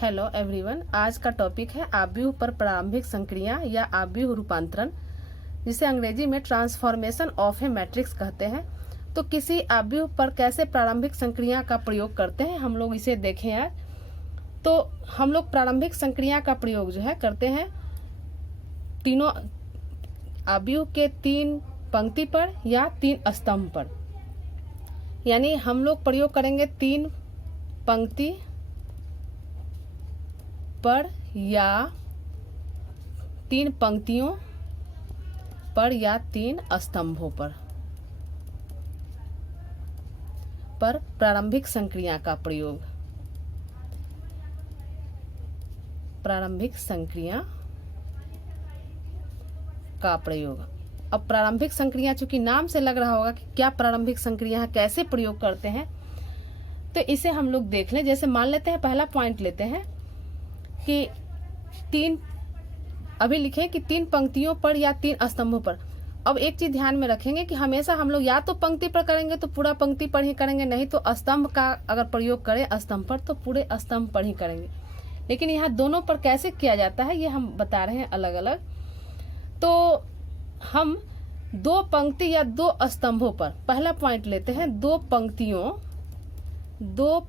Hello everyone, आज का topic है आव्यूह पर प्रारंभिक संक्रिया या आव्यूह रूपांतरण, जिसे अंग्रेजी में ट्रांसफॉर्मेशन ऑफ ए मैट्रिक्स कहते हैं। तो किसी आव्यूह पर कैसे प्रारंभिक संक्रिया का प्रयोग करते हैं, हम लोग इसे देखें यार। तो हम लोग प्रारंभिक संक्रिया का प्रयोग जो है करते हैं तीनों आव्यूह के 3 पंक्ति पर या 3 स्तंभ पर। यानी हम लोग प्रयोग करेंगे 3 पंक्ति पर या 3 पंक्तियों पर या 3 स्तंभों पर प्रारंभिक संक्रिया का प्रयोग। प्रारंभिक संक्रिया का प्रयोग। अब प्रारंभिक संक्रिया, चूंकि नाम से लग रहा होगा कि क्या प्रारंभिक संक्रिया कैसे प्रयोग करते हैं, तो इसे हम लोग देख लें। जैसे मान लेते हैं, पहला पॉइंट लेते हैं कि 3 अभी लिखे कि 3 पंक्तियों पर या 3 स्तंभों पर। अब एक चीज ध्यान में रखेंगे कि हमेशा हम लोग या तो पंक्ति पर करेंगे तो पूरा पंक्ति पर ही करेंगे, नहीं तो स्तंभ का अगर प्रयोग करें स्तंभ पर तो पूरे स्तंभ पर ही करेंगे। लेकिन यहाँ दोनों पर कैसे किया जाता है ये हम बता रहे हैं अलग अलग। तो हम 2 पंक्ति या 2 स्तंभों पर, पहला पॉइंट लेते हैं 2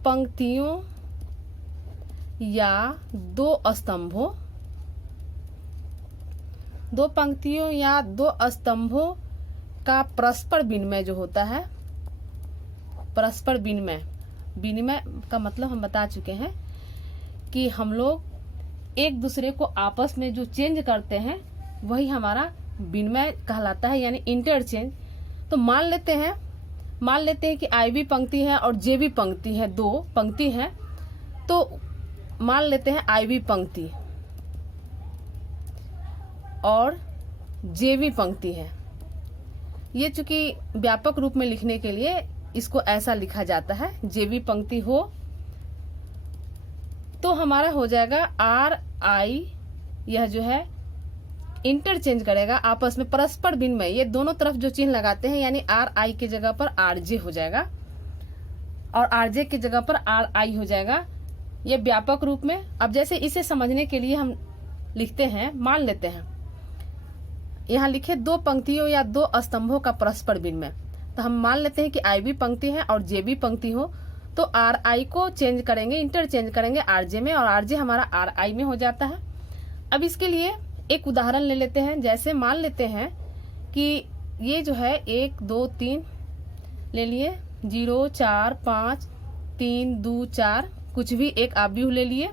पंक्तियों या 2 स्तंभों। 2 पंक्तियों या 2 स्तंभों का परस्पर विनिमय जो होता है, परस्पर विनिमय का मतलब हम बता चुके हैं कि हम लोग एक दूसरे को आपस में जो चेंज करते हैं वही हमारा विनिमय कहलाता है, यानी इंटरचेंज। तो मान लेते हैं कि आईवी पंक्ति है और जेवी पंक्ति है, 2 पंक्ति है। तो मान लेते हैं आईवी पंक्ति और जेवी पंक्ति है। ये चूंकि व्यापक रूप में लिखने के लिए इसको ऐसा लिखा जाता है, जेवी पंक्ति हो तो हमारा हो जाएगा आर आई। यह जो है इंटरचेंज करेगा आपस में, परस्पर विनिमय। ये दोनों तरफ जो चिन्ह लगाते हैं, यानी आर आई की जगह पर आर जे हो जाएगा और आर जे की जगह पर आर आई हो जाएगा, ये व्यापक रूप में। अब जैसे इसे समझने के लिए हम लिखते हैं, मान लेते हैं यहाँ लिखे 2 पंक्तियों या 2 स्तंभों का परस्पर विनिमय। तो हम मान लेते हैं कि आईवी पंक्ति है और जेबी पंक्ति हो, तो आर आई को चेंज करेंगे, इंटरचेंज करेंगे आरजे में, और आरजे हमारा आर आई में हो जाता है। अब इसके लिए एक उदाहरण ले लेते हैं। जैसे मान लेते हैं कि ये जो है 1 2 3 ले लिए, 0 4 5 3 2 4, कुछ भी एक आव्यूह ले लिए।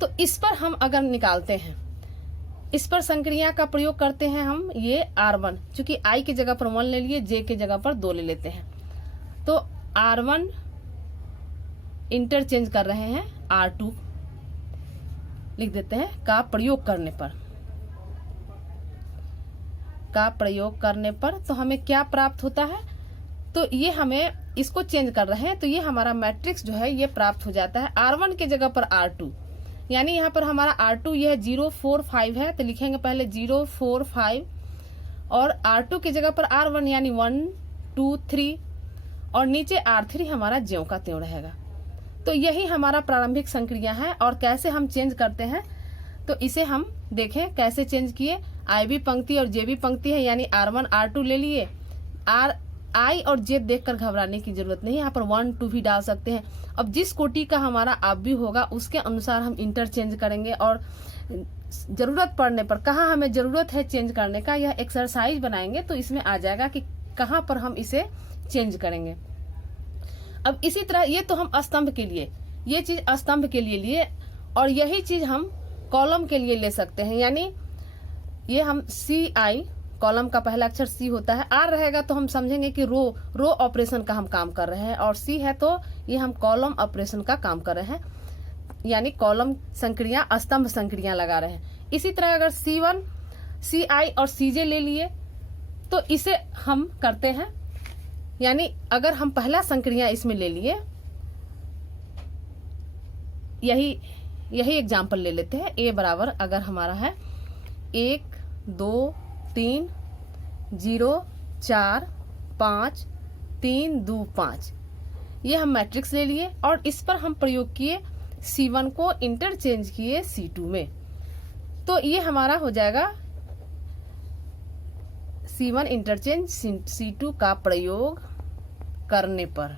तो इस पर हम अगर निकालते हैं, इस पर संक्रिया का प्रयोग करते हैं हम ये R1, चूंकि I की जगह पर 1 ले लिए, J की जगह पर 2 ले लेते हैं। तो R1 इंटरचेंज कर रहे हैं R2 लिख देते हैं का प्रयोग करने पर तो हमें क्या प्राप्त होता है। तो ये हमें इसको चेंज कर रहे हैं, तो ये हमारा मैट्रिक्स जो है ये प्राप्त हो जाता है R1 की जगह पर R2। यानी यहाँ पर हमारा R2 यह 0 4 5 है, तो लिखेंगे पहले 0 4 5 और R2 की जगह पर R1 यानी 1 2 3 और नीचे R3 हमारा ज्यों का त्यों रहेगा। तो यही हमारा प्रारंभिक संक्रिया है। और कैसे हम चेंज करते हैं तो इसे हम देखें कैसे चेंज किए। आईवी पंक्ति और जेबी पंक्ति है, यानी R1 R2 ले लिए। आर आई और जे देखकर घबराने की जरूरत नहीं, यहाँ पर 1 2 भी डाल सकते हैं। अब जिस कोटि का हमारा आव्यूह होगा उसके अनुसार हम इंटरचेंज करेंगे, और जरूरत पड़ने पर, कहाँ हमें जरूरत है चेंज करने का, यह एक्सरसाइज बनाएंगे तो इसमें आ जाएगा कि कहाँ पर हम इसे चेंज करेंगे। अब इसी तरह ये तो हम स्तंभ के लिए, ये चीज स्तंभ के लिए लिए, और यही चीज हम कॉलम के लिए ले सकते हैं। यानी ये हम सी आई, कॉलम का पहला अक्षर सी होता है, आर रहेगा तो हम समझेंगे कि रो ऑपरेशन का हम काम कर रहे हैं, और सी है तो ये हम कॉलम ऑपरेशन का काम कर रहे हैं, यानी कॉलम संक्रिया, स्तंभ संक्रिया लगा रहे हैं। इसी तरह अगर C1 CI और CJ ले लिए तो इसे हम करते हैं, यानी अगर हम पहला संक्रिया इसमें ले लिए, यही एग्जाम्पल ले लेते हैं। A बराबर अगर हमारा है 1 2 3 0 4 5 3 2 5, ये हम मैट्रिक्स ले लिए और इस पर हम प्रयोग किए C1 को इंटरचेंज किए C2 में, तो ये हमारा हो जाएगा C1 इंटरचेंज C2 का प्रयोग करने पर।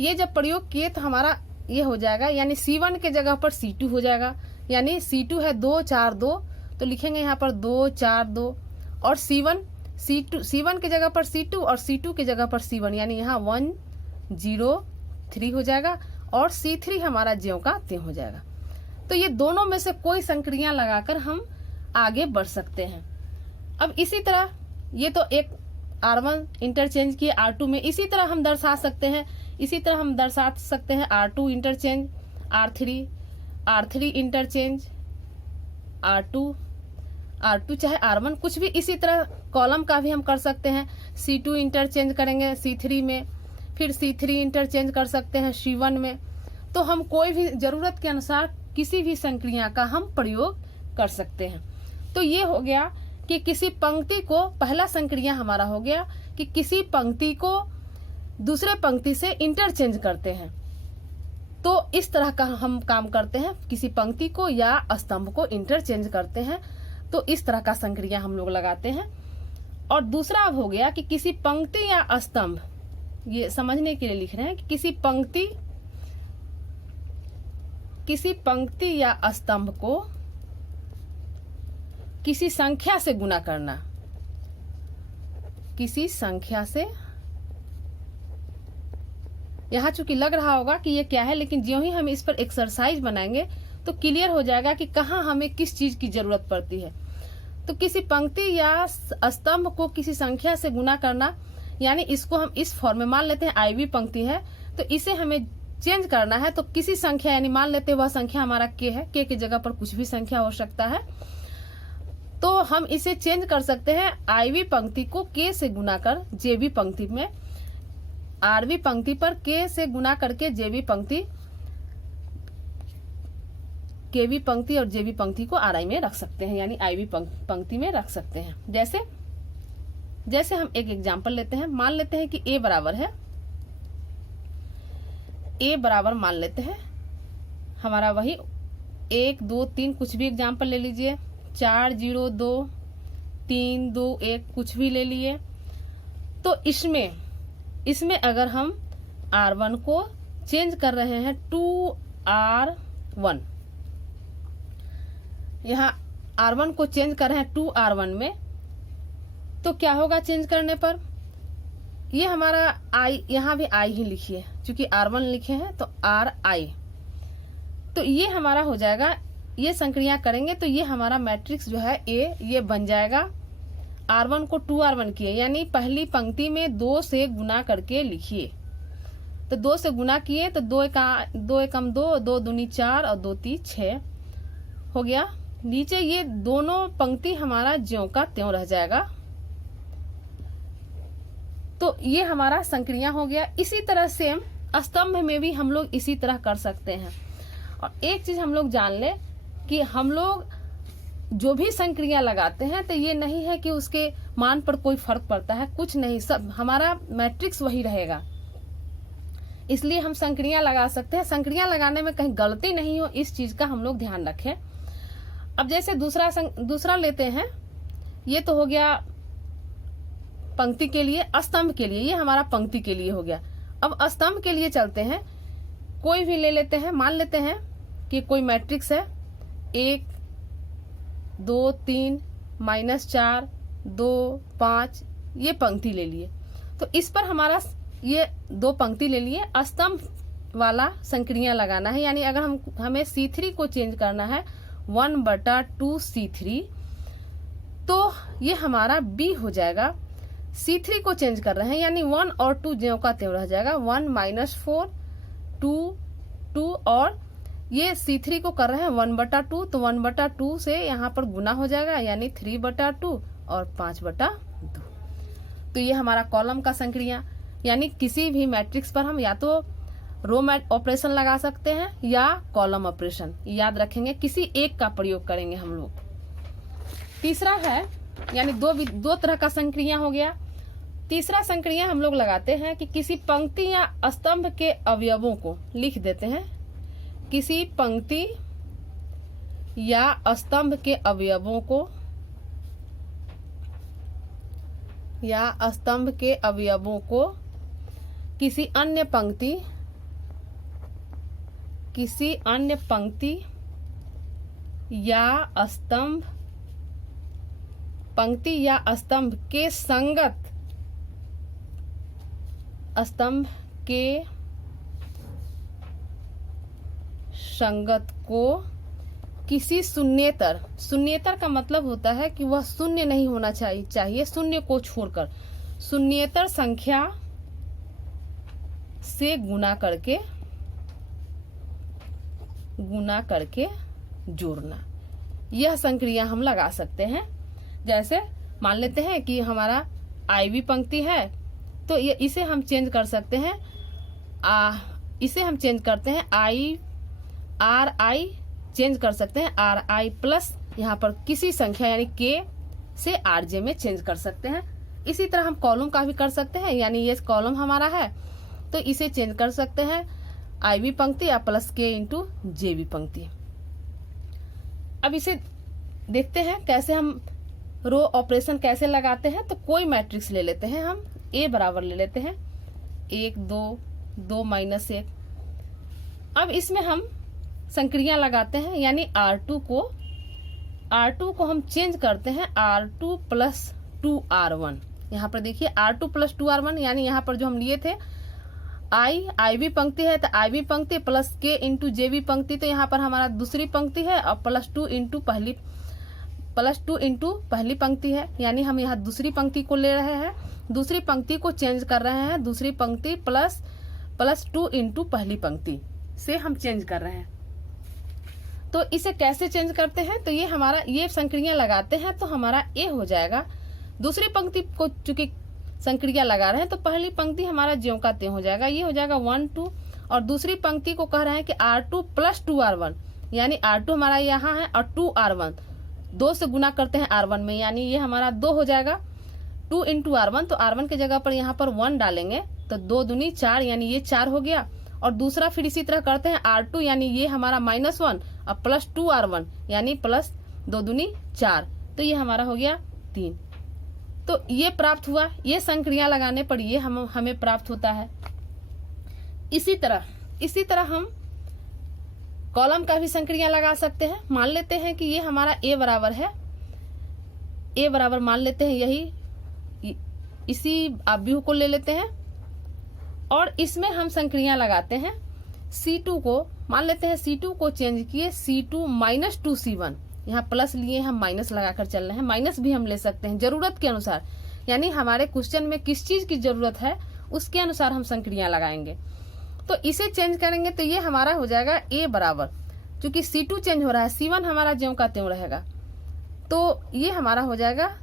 ये जब प्रयोग किए तो हमारा ये हो जाएगा, यानी C1 के जगह पर C2 हो जाएगा, यानी C2 है 2 4 2, तो लिखेंगे यहाँ पर 2 4 2, और C1 के जगह पर C2 और C2 के जगह पर C1, यानी यहाँ 1 0 3 हो जाएगा, और C3 हमारा ज्यों का त्यों हो जाएगा। तो ये दोनों में से कोई संक्रिया लगाकर हम आगे बढ़ सकते हैं। अब इसी तरह ये तो एक R1 इंटरचेंज किए R2 में, इसी तरह हम दर्शा सकते हैं, R2 interchange R3 interchange R2 चाहे R1, कुछ भी इसी तरह कॉलम का भी हम कर सकते हैं। C2 इंटरचेंज करेंगे C3 में, फिर C3 इंटरचेंज कर सकते हैं C1 में। तो हम कोई भी जरूरत के अनुसार किसी भी संक्रिया का हम प्रयोग कर सकते हैं। तो ये हो गया कि किसी पंक्ति को, पहला संक्रिया हमारा हो गया कि किसी पंक्ति को दूसरे पंक्ति से इंटरचेंज करते हैं। तो इस तरह का हम काम करते हैं, किसी पंक्ति को या स्तंभ को इंटरचेंज करते हैं, तो इस तरह का संक्रिया हम लोग लगाते हैं। और दूसरा अब हो गया कि किसी पंक्ति या स्तंभ, ये समझने के लिए लिख रहे हैं कि किसी पंक्ति या स्तंभ को किसी संख्या से गुना करना, किसी संख्या से। यहाँ चूंकि लग रहा होगा कि ये क्या है, लेकिन ज्यों ही हम इस पर एक्सरसाइज बनाएंगे तो क्लियर हो जाएगा कि कहाँ हमें किस चीज की जरूरत पड़ती है। तो किसी पंक्ति या स्तंभ को किसी संख्या से गुना करना, यानी इसको हम इस फॉर्म में मान लेते हैं IV पंक्ति है, तो इसे हमें चेंज करना है। तो किसी संख्या, यानी मान लेते हैं वह संख्या हमारा K है, K की जगह पर कुछ भी संख्या हो सकता है, तो हम इसे चेंज कर सकते हैं IV पंक्ति को K से गुना कर JV पंक्ति में, RV पंक्ति पर K से गुना करके JV पंक्ति, KV पंक्ति और JV पंक्ति को RI में रख सकते हैं, यानी IV पंक्ति में रख सकते हैं। जैसे हम एक एग्जांपल लेते हैं, मान लेते हैं कि A बराबर है, A बराबर मान लेते हैं हमारा वही 1 2 3, कुछ भी एग्जांपल ले लीजिए, 4 0 2 3 2 1, कुछ भी ले लिए। तो इसमें अगर हम R1 को चेंज कर रहे हैं 2R1, यहाँ R1 को चेंज कर रहे हैं 2R1 में, तो क्या होगा चेंज करने पर? ये हमारा I, यहाँ भी I ही लिखिए, क्योंकि R1 लिखे हैं तो RI, तो ये हमारा हो जाएगा। ये संक्रिया करेंगे तो ये हमारा मैट्रिक्स जो है A, ये बन जाएगा। R1 को 2R1 किए, यानी पहली पंक्ति में 2 से गुना करके लिखिए। तो 2 से गुना किए तो 2 एकम 2, 2 दूनी 4 और 2 3 6 हो गया। नीचे ये दोनों पंक्ति हमारा ज्यों का त्यों रह जाएगा। तो ये हमारा संक्रिया हो गया। इसी तरह से स्तंभ में भी हम लोग इसी तरह कर सकते हैं। और एक चीज हम लोग जान ले कि हम लोग जो भी संक्रिया लगाते हैं तो ये नहीं है कि उसके मान पर कोई फर्क पड़ता है, कुछ नहीं, सब हमारा मैट्रिक्स वही रहेगा। इसलिए हम संक्रिया लगा सकते हैं। संक्रिया लगाने में कहीं गलती नहीं हो, इस चीज का हम लोग ध्यान रखें। अब जैसे दूसरा लेते हैं, ये तो हो गया पंक्ति के लिए। स्तंभ के लिए, ये हमारा पंक्ति के लिए हो गया। अब स्तंभ के लिए चलते हैं, कोई भी ले लेते हैं। मान लेते हैं कि कोई मैट्रिक्स है 1 2 3 -4 2 5, ये पंक्ति ले लिए। तो इस पर हमारा ये 2 पंक्ति ले लिए, स्तंभ वाला संक्रिया लगाना है। यानी अगर हमें C3 को चेंज करना है 1/2 C3, तो ये हमारा B हो जाएगा। C3 को चेंज कर रहे हैं, यानी 1 और 2 ज्यों का त्यों रह जाएगा। 1 -4 2 2, और ये C3 को कर रहे हैं 1/2, तो 1/2 से यहाँ पर गुना हो जाएगा, यानी 3/2 और 5/2। तो ये हमारा कॉलम का संक्रिया। यानी किसी भी मैट्रिक्स पर हम या तो रो ऑपरेशन लगा सकते हैं या कॉलम ऑपरेशन, याद रखेंगे, किसी एक का प्रयोग करेंगे हम लोग। तीसरा है, यानी दो तरह का संक्रिया हो गया। तीसरा संक्रिया हम लोग लगाते हैं कि किसी पंक्ति या स्तंभ के अवयवों को लिख देते हैं। किसी पंक्ति या स्तंभ के अवयवों को किसी अन्य पंक्ति या स्तंभ के संगत को किसी शून्येतर का मतलब होता है कि वह शून्य नहीं होना चाहिए, शून्य को छोड़कर शून्येतर संख्या से गुना करके जोड़ना। यह संक्रिया हम लगा सकते हैं। जैसे मान लेते हैं कि हमारा IV पंक्ति है, तो ये इसे हम चेंज कर सकते हैं, इसे हम चेंज करते हैं RI चेंज कर सकते हैं RI प्लस यहाँ पर किसी संख्या यानी K से RJ में चेंज कर सकते हैं। इसी तरह हम कॉलम का भी कर सकते हैं, यानी ये कॉलम हमारा है तो इसे चेंज कर सकते हैं IV पंक्ति या प्लस K इंटू JB पंक्ति। अब इसे देखते हैं कैसे हम रो ऑपरेशन कैसे लगाते हैं। तो कोई मैट्रिक्स ले लेते हैं, हम A बराबर ले लेते हैं 1 2 2 माइनस 1। अब इसमें हम संक्रिया लगाते हैं, यानी R2 को हम चेंज करते हैं R2 प्लस 2R1। यहाँ पर देखिए R2 प्लस 2R1, यानी यहाँ पर जो हम लिए थे IV पंक्ति है तो IV पंक्ति प्लस K इंटू JB पंक्ति, तो यहाँ पर हमारा दूसरी पंक्ति है और प्लस 2 इंटू पहली पंक्ति है, यानी हम यहाँ दूसरी पंक्ति को ले रहे हैं, दूसरी पंक्ति को चेंज कर रहे हैं, दूसरी पंक्ति प्लस 2 इंटू पहली पंक्ति से हम चेंज कर रहे हैं। तो इसे कैसे चेंज करते हैं, तो ये संक्रिया लगाते हैं तो हमारा A हो जाएगा। दूसरी पंक्ति को चूंकि संक्रिया लगा रहे हैं तो पहली पंक्ति हमारा ज्यों का त्यों हो जाएगा, ये हो जाएगा 1 2, और दूसरी पंक्ति को कह रहे हैं कि R2 प्लस 2R1, यानी R2 हमारा यहाँ है और 2R1 2 से गुना करते हैं R1 में, यानी ये हमारा 2 हो जाएगा 2 इंटू R1। तो R1 की जगह पर यहाँ पर 1 डालेंगे तो 2 दूनी 4, यानी ये 4 हो गया। और दूसरा फिर इसी तरह करते हैं R2, यानी ये हमारा -1 और प्लस 2R1, यानी प्लस 2 दूनी 4, तो ये हमारा हो गया 3। तो ये प्राप्त हुआ, ये संक्रिया लगाने पर ये हमें प्राप्त होता है। इसी तरह हम कॉलम का भी संक्रिया लगा सकते हैं। मान लेते हैं कि ये हमारा A बराबर है, A बराबर मान लेते हैं यही इसी अवयव को ले लेते हैं और इसमें हम संक्रिया लगाते हैं। C2 को मान लेते हैं, C2 को चेंज किए C2 माइनस 2C1, यहाँ प्लस लिए हम माइनस लगाकर चल रहे हैं, माइनस भी हम ले सकते हैं जरूरत के अनुसार, यानी हमारे क्वेश्चन में किस चीज की जरूरत है उसके अनुसार हम संक्रिया लगाएंगे। तो इसे चेंज करेंगे तो ये हमारा हो जाएगा A बराबर, क्योंकि C2 चेंज हो रहा है, C1 हमारा ज्यों का त्यों रहेगा, तो ये हमारा हो जाएगा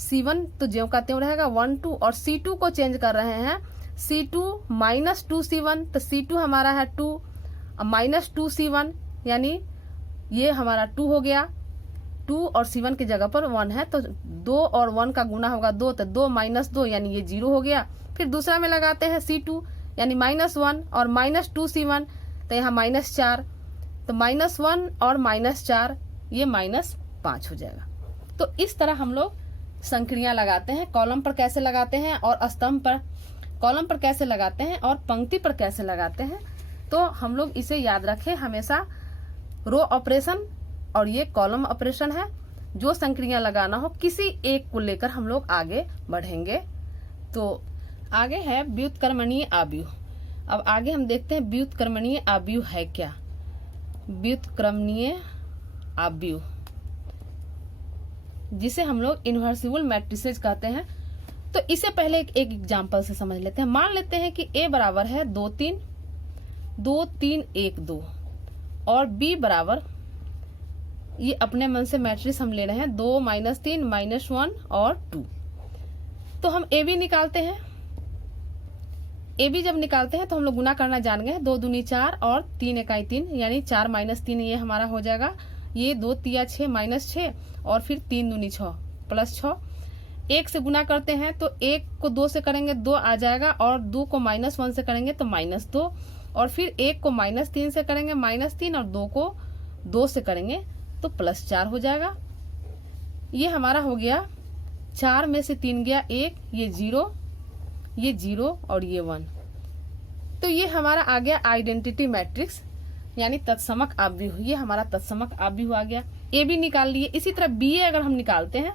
C1 तो ज्यों का त्यों रहेगा 1 2, और C2 को चेंज कर रहे हैं C2 माइनस 2C1, तो C2 हमारा है 2 माइनस 2C1, यानी ये हमारा 2 हो गया, 2 और C1 की जगह पर 1 है तो 2 और 1 का गुना होगा 2, तो 2 माइनस 2 यानी ये 0 हो गया। फिर दूसरा में लगाते हैं C2 यानी -1 और माइनस 2C1, तो यहाँ -4, तो -1 और -4 ये -5 हो जाएगा। तो इस तरह हम लोग संक्रिया लगाते हैं। कॉलम पर कैसे लगाते हैं और स्तंभ पर, कॉलम पर कैसे लगाते हैं और पंक्ति पर कैसे लगाते हैं, तो हम लोग इसे याद रखें हमेशा। रो ऑपरेशन और ये कॉलम ऑपरेशन है, जो संक्रिया लगाना हो किसी एक को लेकर हम लोग आगे बढ़ेंगे। तो आगे है व्युत्क्रमणीय आव्यूह। अब आगे हम देखते हैं व्युत्क्रमणीय आव्यूह है क्या। व्युत्क्रमणीय आव्यूह जिसे हम लोग इनवर्सिबल मैट्रिसेस कहते हैं। तो इसे पहले एक एग्जांपल से समझ लेते हैं। मान लेते हैं कि A बराबर है 2 3 2 3 1 2 और B बराबर, ये अपने मन से मैट्रिक्स हम ले रहे हैं 2 -3 -1 और 2। तो हम AB निकालते हैं। AB जब निकालते हैं तो हम लोग गुना करना जान गए, 2 दूनी 4 और 3 इकाई 3, यानी 4 - 3 ये हमारा हो जाएगा, ये 2 तिया 6 -6 और फिर 3 दूनी 6 +6। 1 से गुना करते हैं तो 1 को 2 से करेंगे 2 आ जाएगा, और 2 को -1 से करेंगे तो -2, और फिर 1 को -3 से करेंगे -3, और 2 को 2 से करेंगे तो +4 हो जाएगा। ये हमारा हो गया 4 में से 3 गया 1, ये 0 और ये 1। तो ये हमारा आ गया आइडेंटिटी मैट्रिक्स, यानी तत्समक आव्यूह। ये हमारा तत्समक आव्यूह आ गया। ए बी निकाल लिए। इसी तरह बी ए अगर हम निकालते हैं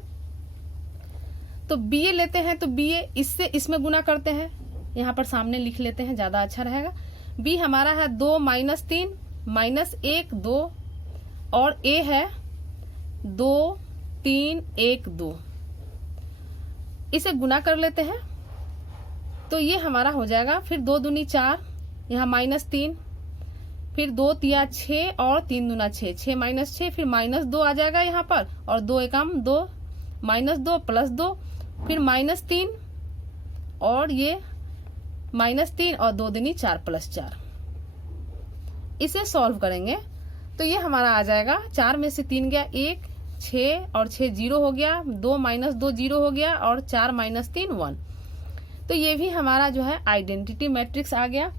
तो बी ए लेते हैं तो बी ए इससे इसमें गुना करते हैं, यहाँ पर सामने लिख लेते हैं, ज्यादा अच्छा रहेगा। बी हमारा है 2 - 3 -1 2, और ए है 2 3 1 2। इसे गुना कर लेते हैं तो ये हमारा हो जाएगा, फिर 2 दूनी 4, यहाँ -3, फिर 2 तिया 6 और 3 दूना 6, 6 - 6, फिर -2 आ जाएगा यहाँ पर, और 2 एकम 2, -2 +2, फिर -3, और ये -3 और 2 दूनी 4 +4। इसे सॉल्व करेंगे तो ये हमारा आ जाएगा, 4 में से 3 गया 1, 6 और 6 0 हो गया, 2 - 2 0 हो गया, और 4 - 3 1। तो ये भी हमारा जो है आइडेंटिटी मैट्रिक्स आ गया।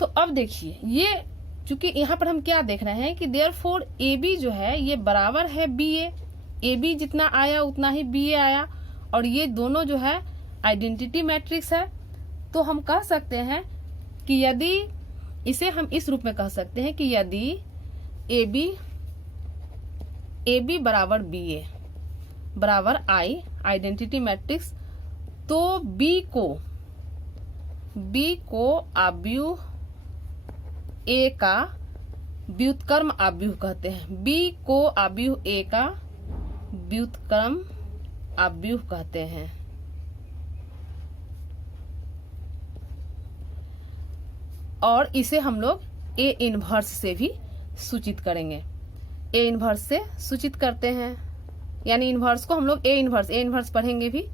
तो अब देखिए, ये चूंकि यहाँ पर हम क्या देख रहे हैं कि देयरफॉर ए बी जो है ये बराबर है बी ए बी जितना आया उतना ही बी ए आया, और ये दोनों जो है आइडेंटिटी मैट्रिक्स है। तो हम कह सकते हैं कि यदि इसे हम इस रूप में कह सकते हैं कि यदि ए बी बराबर बी ए बराबर आई आइडेंटिटी मैट्रिक्स, तो बी को आव्यूह ए का व्युत्क्रम आव्यूह कहते हैं। बी को आव्यूह ए का व्युत्क्रम आव्यूह कहते हैं। और इसे हम लोग ए इनवर्स से भी सूचित करेंगे। ए इनवर्स से सूचित करते हैं, यानी इनवर्स को हम लोग ए इनवर्स पढ़ेंगे भी।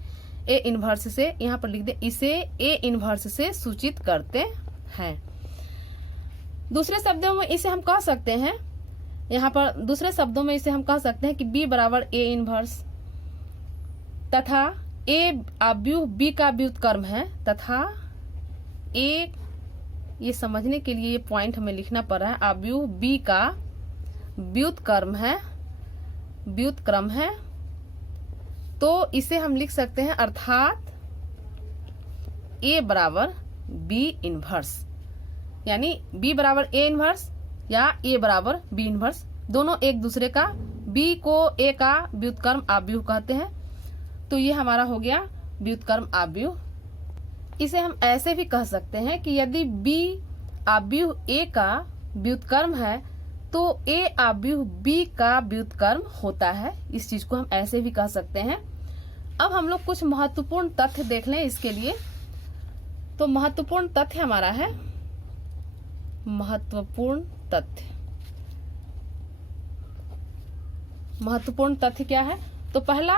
ए इनवर्स से यहाँ पर लिख दे, इसे ए इनवर्स से सूचित करते हैं। दूसरे शब्दों में इसे हम कह सकते हैं, यहाँ पर दूसरे शब्दों में इसे हम कह सकते हैं कि B बराबर ए इनवर्स, तथा ए आव्यूह B का व्युत्क्रम है, तथा ए, ये समझने के लिए ये पॉइंट हमें लिखना पड़ रहा है, आव्यूह B का व्युत्क्रम है। तो इसे हम लिख सकते हैं, अर्थात A बराबर B इनवर्स, यानी B बराबर ए इनवर्स या A बराबर B इनवर्स, दोनों एक दूसरे का, B को A का व्युत्क्रम आव्यूह कहते हैं। तो ये हमारा हो गया व्युत्क्रम आव्यूह। इसे हम ऐसे भी कह सकते हैं कि यदि B आव्यूह A का व्युत्क्रम है तो A आव्यूह B का व्युत्क्रम होता है। इस चीज को हम ऐसे भी कह सकते हैं। अब हम लोग कुछ महत्वपूर्ण तथ्य देख लें इसके लिए। तो महत्वपूर्ण तथ्य हमारा है, महत्वपूर्ण तथ्य क्या है? तो पहला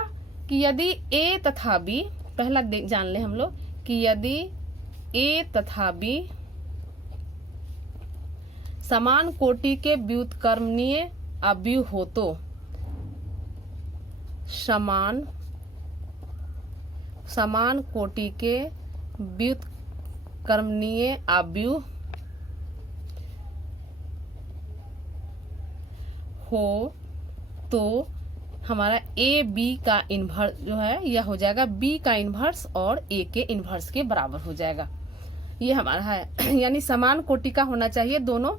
कि यदि A तथा B, पहला जान ले हम लोग कि यदि A तथा B समान कोटि के व्युत्क्रमणीय आव्यूह हो तो समान कोटि के व्युत्क्रमणीय आव्यूह हो तो हमारा ए बी का इन्वर्स जो है यह हो जाएगा B का इन्वर्स और A के इन्वर्स के बराबर हो जाएगा। ये हमारा है, यानी समान कोटि का होना चाहिए दोनों।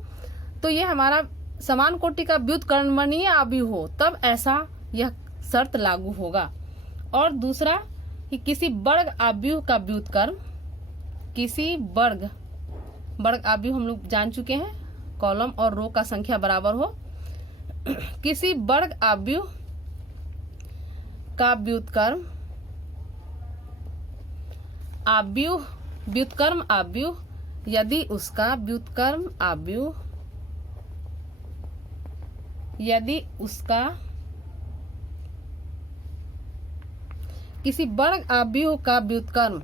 तो ये हमारा समान कोटि का व्युत्क्रमणीय आव्यूह हो तब ऐसा यह शर्त लागू होगा। और दूसरा कि किसी वर्ग आव्यूह का व्युत्क्रम, किसी वर्ग आव्यूह हम लोग जान चुके हैं, कॉलम और रो का संख्या बराबर हो, किसी वर्ग आव्यूह का व्युत्क्रम आव्यूह यदि उसका किसी वर्ग आव्यूह का व्युत्क्रम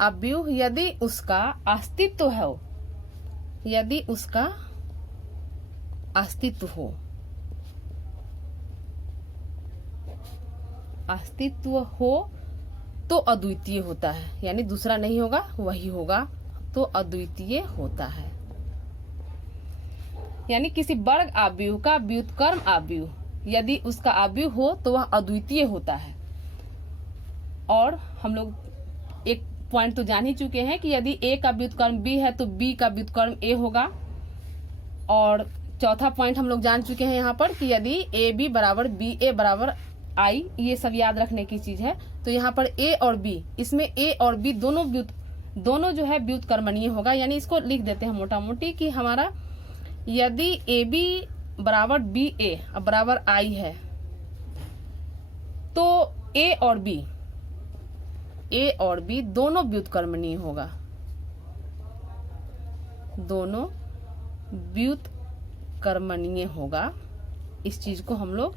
आव्यूह यदि उसका अस्तित्व हो, अस्तित्व हो तो अद्वितीय होता है, यानी दूसरा नहीं होगा वही होगा तो अद्वितीय होता है। यानी किसी वर्ग आव्यूह का व्युत्क्रम आव्यूह यदि उसका आव्यूह हो तो वह अद्वितीय होता है। और हम लोग एक पॉइंट तो जान ही चुके हैं कि यदि ए का व्युत्क्रम बी है तो बी का व्युत्क्रम ए होगा। और चौथा पॉइंट हम लोग जान चुके हैं यहाँ पर कि यदि ए बी बराबर बी ए बराबर आई, ये सब याद रखने की चीज है। तो यहाँ पर ए और बी, इसमें ए और बी दोनों जो है व्युत्क्रमणीय होगा। यानी इसको लिख देते हैं मोटा मोटी कि हमारा यदि ए बी बराबर बी ए बराबर आई है तो ए और बी दोनों व्युत्क्रमणीय होगा, दोनों व्युत्क्रमणीय होगा। इस चीज को हम लोग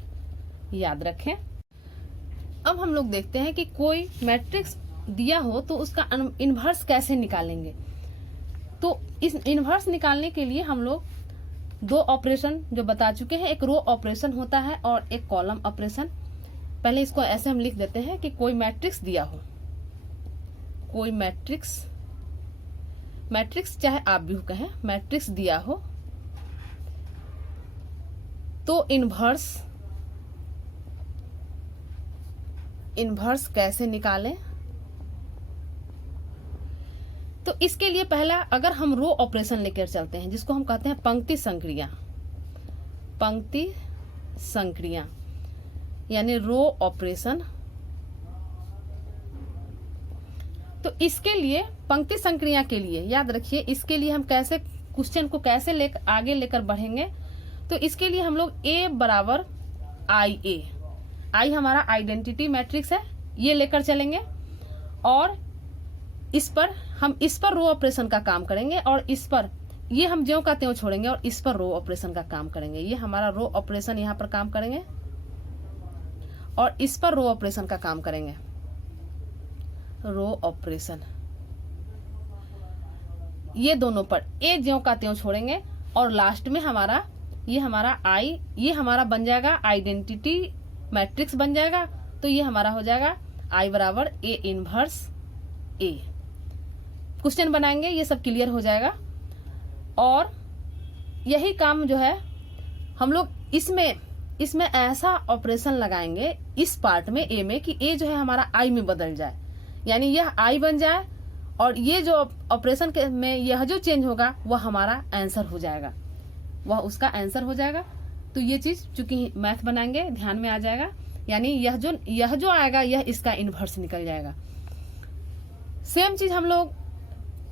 याद रखें। अब हम लोग देखते हैं कि कोई मैट्रिक्स दिया हो तो उसका इन्वर्स कैसे निकालेंगे। तो इस इन्वर्स निकालने के लिए हम लोग दो ऑपरेशन जो बता चुके हैं, एक रो ऑपरेशन होता है और एक कॉलम ऑपरेशन। पहले इसको ऐसे हम लिख देते हैं कि कोई मैट्रिक्स दिया हो, कोई मैट्रिक्स चाहे आव्यूह कहें, मैट्रिक्स दिया हो तो इन्वर्स कैसे निकालें। तो इसके लिए पहला अगर हम रो ऑपरेशन लेकर चलते हैं जिसको हम कहते हैं पंक्ति संक्रिया यानी रो ऑपरेशन। तो इसके लिए पंक्ति संक्रिया के लिए याद रखिए, इसके लिए हम कैसे क्वेश्चन को कैसे आगे लेकर बढ़ेंगे। तो इसके लिए हम लोग ए बराबर आई हमारा आइडेंटिटी मैट्रिक्स है, ये लेकर चलेंगे और इस पर रो ऑपरेशन का काम करेंगे और इस पर ये हम ज्यों का त्यों छोड़ेंगे और इस पर रो ऑपरेशन का काम करेंगे। ये हमारा रो ऑपरेशन यहाँ पर काम करेंगे और इस पर रो ऑपरेशन का काम करेंगे, रो ऑपरेशन। ये दोनों पर ए ज्यों का त्यों छोड़ेंगे और लास्ट में ये हमारा बन जाएगा आइडेंटिटी मैट्रिक्स बन जाएगा। तो ये हमारा हो जाएगा आई बराबर ए इनवर्स ए। क्वेश्चन बनाएंगे, ये सब क्लियर हो जाएगा। और यही काम जो है हम लोग इसमें ऐसा ऑपरेशन लगाएंगे इस पार्ट में ए में कि ए जो है हमारा आई में बदल जाए, यानी यह आई बन जाए और ये जो ऑपरेशन में यह जो चेंज होगा वह हमारा आंसर हो जाएगा, वह उसका आंसर हो जाएगा। तो ये चीज चूंकि मैथ बनाएंगे ध्यान में आ जाएगा, यानी यह जो आएगा यह इसका इन्वर्स निकल जाएगा। सेम चीज हम लोग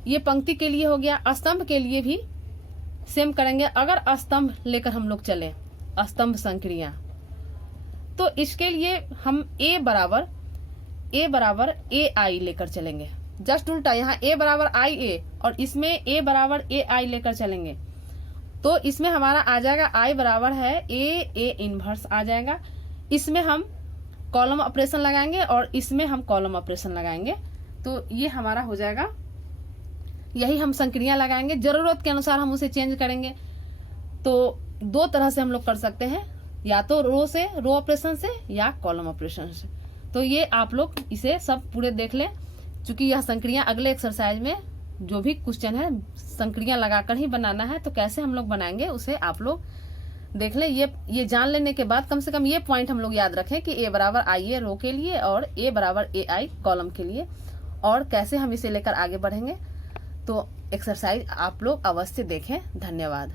ये पंक्ति के लिए हो गया, स्तंभ के लिए भी सेम करेंगे। अगर स्तंभ लेकर हम लोग चले, स्तंभ संक्रिया, तो इसके लिए हम ए बराबर ए आई लेकर चलेंगे। जस्ट उल्टा, यहाँ ए बराबर आई ए और इसमें ए बराबर ए आई लेकर चलेंगे। तो इसमें हमारा आ जाएगा आई बराबर है ए इनवर्स आ जाएगा। इसमें हम कॉलम ऑपरेशन लगाएंगे और इसमें हम कॉलम ऑपरेशन लगाएंगे। तो ये हमारा हो जाएगा, यही हम संक्रिया लगाएंगे, जरूरत के अनुसार हम उसे चेंज करेंगे। तो दो तरह से हम लोग कर सकते हैं, या तो रो ऑपरेशन से या कॉलम ऑपरेशन से। तो ये आप लोग इसे सब पूरे देख लें, क्योंकि यह संक्रिया अगले एक्सरसाइज में जो भी क्वेश्चन है संक्रिया लगाकर ही बनाना है। तो कैसे हम लोग बनाएंगे उसे आप लोग देख लें। ये जान लेने के बाद कम से कम ये पॉइंट हम लोग याद रखें कि ए बराबर आई ए रो के लिए और ए बराबर ए आई कॉलम के लिए, और कैसे हम इसे लेकर आगे बढ़ेंगे। तो एक्सरसाइज आप लोग अवश्य देखें। धन्यवाद।